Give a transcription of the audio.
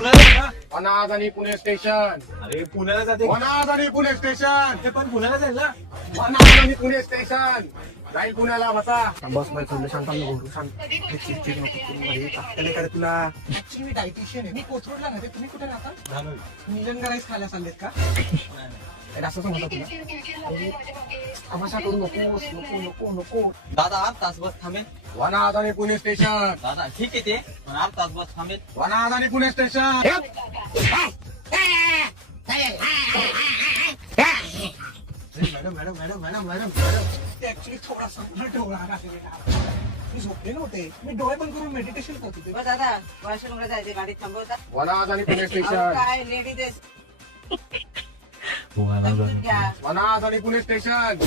पुण्याला जाईल ना? वनाज आणि पुणे स्टेशन. अरे पुण्याला जाते वनाज आणि पुणे स्टेशन. ते पण पुण्याला जाईल ना? वनाज आणि पुणे स्टेशन. जाईल पुण्याला बसा. बस बाई थोडं शांत नको शांत चिडचिड नको करू मध्ये. काय करे तुला ऍक्च्युली मी डायटिशियन आहे. मी कोथरूडला राहते. तुम्ही कुठे राहता? झालं. निलंगा राईस खायला चाललेत का? अरे असं सांगता तुला तमाशा करू नकोस नको नको नको. दादा 8 तास बस थांबेल. वनाज आणि पुणे स्टेशन. दादा ठीक आहे ते पण 8 तास बस थांबेल. वनाज आणि Pune station. Madam madam madam madam madam ते ऍक्च्युली थोडासा डोळा मी झोपले नव्हते. मी डोळे बंद करून मेडिटेशन करत होते. बरं दादा वॉशरूमला जायचे गाडीत थांबवता वनाज आणि पुणे अहो, स्टेशन. काय लेडीज पुण्याला घ्या वनाज आणि पुणे स्टेशन.